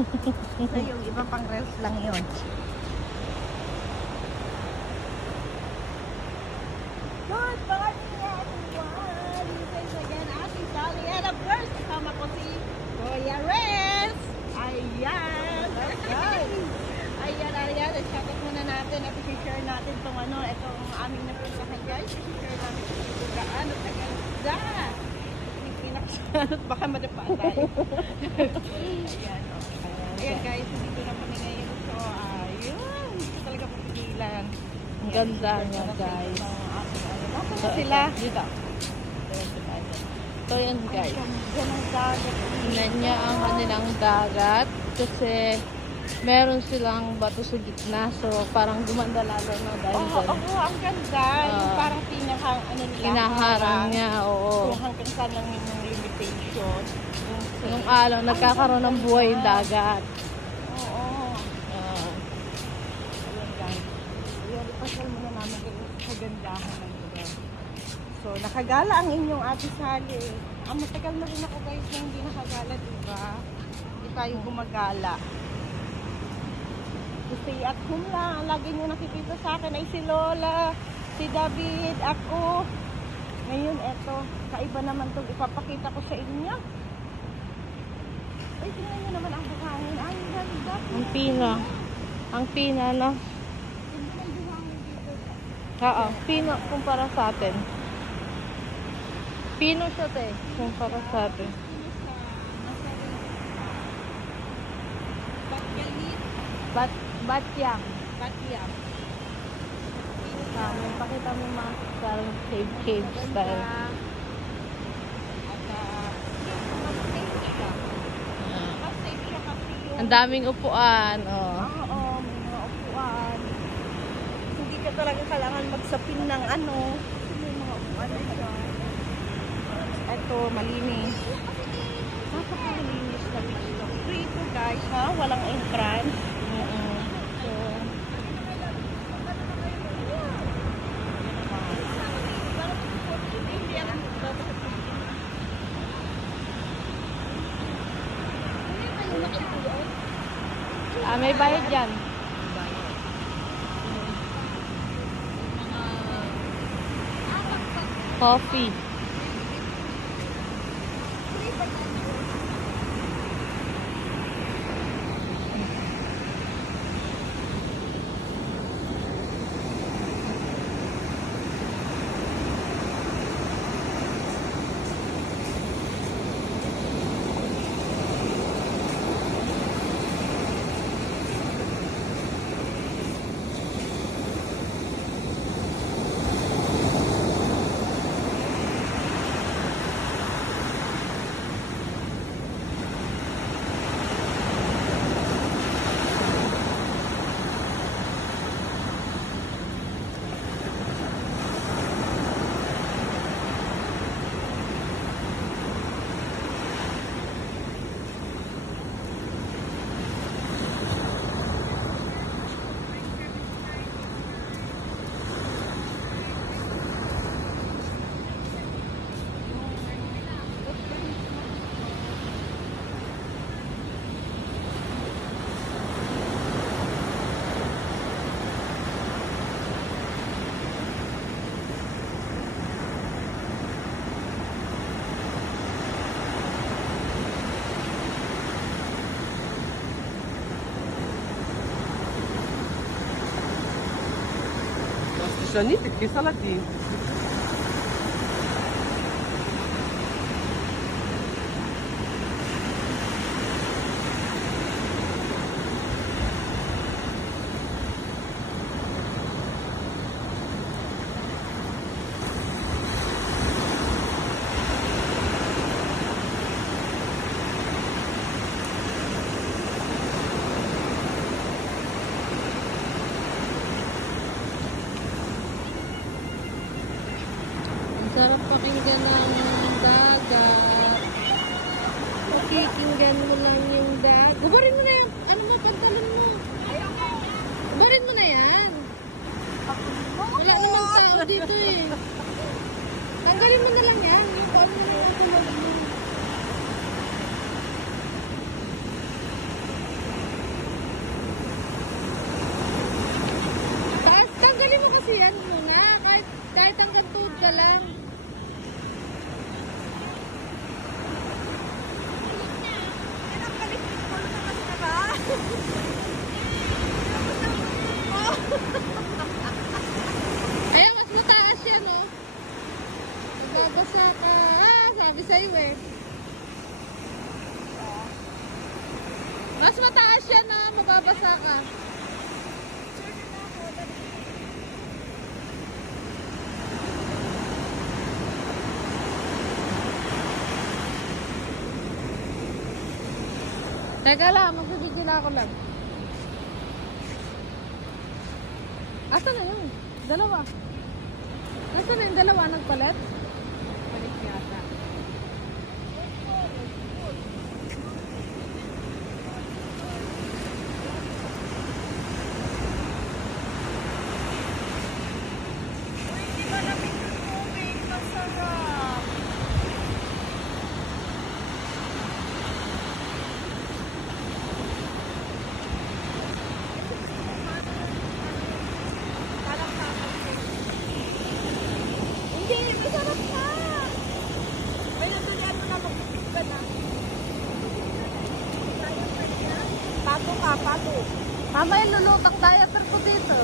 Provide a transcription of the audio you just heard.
So yung iba pang reels lang yun. Good morning everyone! This is again Ate Sally and of course kasama ko si Kuya Rez! Ayan! Ayan! I-shoutout muna natin at i-share natin itong itong aming napuntahan guys. I-share natin kung gaano kaganda! Pinaksanot baka madapaan tayo. Ayan guys, dito na kami ngayon. So ayun, hindi ko talaga papigilan. Ang ganda niya guys. So, sila dito. So yan guys. Tingnan niya ang kanilang dagat kasi meron silang bato sa gitna. So parang gumanda lalo na dahil dyan. Oo, ang ganda. Yung parang pinaharang niya, oo. Kung hanggang saan lang yung limitation. Yung alaw, nagkakaroon ng buhay yung dagat. Oo. Ayan guys. Ayan, ipasal muna namin sa gandahan ng lugar. So, nakagala ang inyong Ate Sally. Matagal na rin ako guys na hindi nakagala, diba? Hindi tayo gumagala. Stay at home lang. Lagi nyo nakikita sa akin ay si Lola, si David, ako. Ngayon, eto. Kaiba naman itong ipapakita ko sa inyo. Ay, tingnan nyo naman ang buhangin. Ay, ganda. Ang pina. Ang pina, no? Ganda ng buhangin dito. Oo, pino kumpara sa atin. Pino siya, te. Kumpara sa atin. Batyang. Pakita mo yung mga parang cave style. Ang daming upuan, oh. Oo, may mga upuan. Hindi ka talaga kailangan magsapin ng may mga upuan na siya. Ito, malinis. Napakalinis na dito. Free to guys, ha? Walang entrance. So, may bayad dyan. Coffee. Janita, que saladinho. Sarap pakinggan ng dagat. Pakikinggan mo lang yung dagat. Gubarin mo na yan. Ano mo, pantalon mo. Gubarin mo na yan. Wala namang tao dito eh. Tanggalin mo na lang yan. Yung paano mo na yung kulog mo. na lang. Ayan, mas mataas yan, oh. Magbabasa ka. Ah, sabi sa'yo eh. Mas mataas yan, ah. Mababasa ka. Teka lang, magbibigil ako lang. Asa na yun? Dalawa. Asa na yung dalawa? Nagpalit? Balik yata. Hindi ba namin yung tubig? Masarap. Hindi, masarap na. May natulian mo na mag-tubig ka na. Pato ka, pato. Mamaya lulutak diaper ko dito.